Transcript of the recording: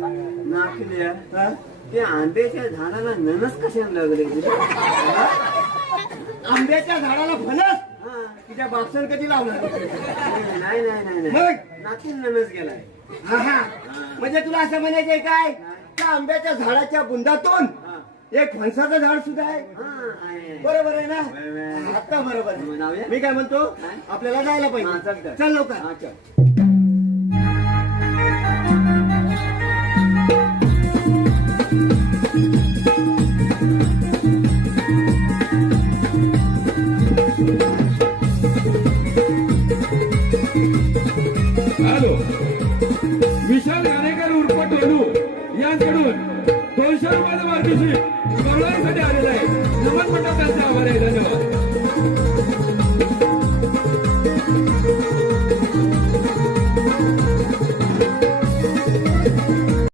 नाकल्या ते आंब्याच्या झाडाला ननस कशाने लागले? आंब्याच्या झाडाला फणस तिच्या बापसन कधी लावलं? नाही नाही नाही नाही मग नातीन ननस गेलाय. हा म्हणजे तुला असं म्हणायचंय काय त्या आंब्याच्या झाडाच्या बुंदातून एक फणसाचं झाड सुद्धा आहे. बरोबर आहे ना? आता बरोबर आहे. मी काय म्हणतो आपल्याला जायला पाहिजे. चल लवकर. हॅलो, विशाल घाणेकर उर्फ टोलू यांकडून 200 रुपयाचं मार्गदर्शन करुणासाठी आलेला आहे. नमन मंडळ त्यांचा आभार आहे. धन्यवाद.